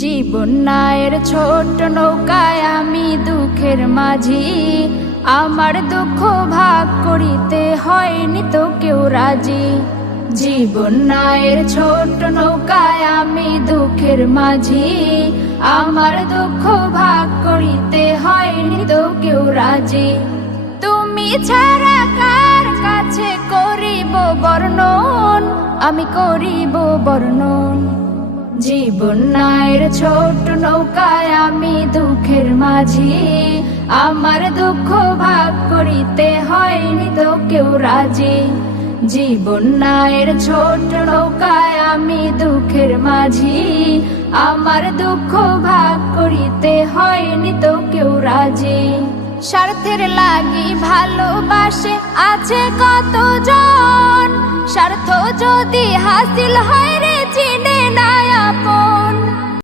জীবন নায়ের ছোট নৌকায় আমি দুঃখের মাঝি, আমার দুঃখ ভাগ করিতে হয়নি তো কেউ রাজি। জীবন নায়ের ছোট নৌকায় আমি দুঃখের মাঝি, আমার দুঃখ ভাগ করিতে হয়নি তো কেউ রাজি। তুমি ছাড়া কার কাছে করিব বর্ণন, আমি করিব বর্ণন। জীবন নায়ের ছোট নৌকায় আমি দুঃখের মাঝি, আমার দুঃখ ভাগ করিতে হয়নি তো কেউ রাজি। জীবন নায়ের ছোট নৌকায় আমি দুঃখের মাঝি, আমার দুঃখ ভাগ করিতে হয়নি তো কেউ রাজি। স্বার্থের লাগি ভালোবাসে আছে কতজন, স্বার্থ যদি হাসিল হয় রে চিনে নাই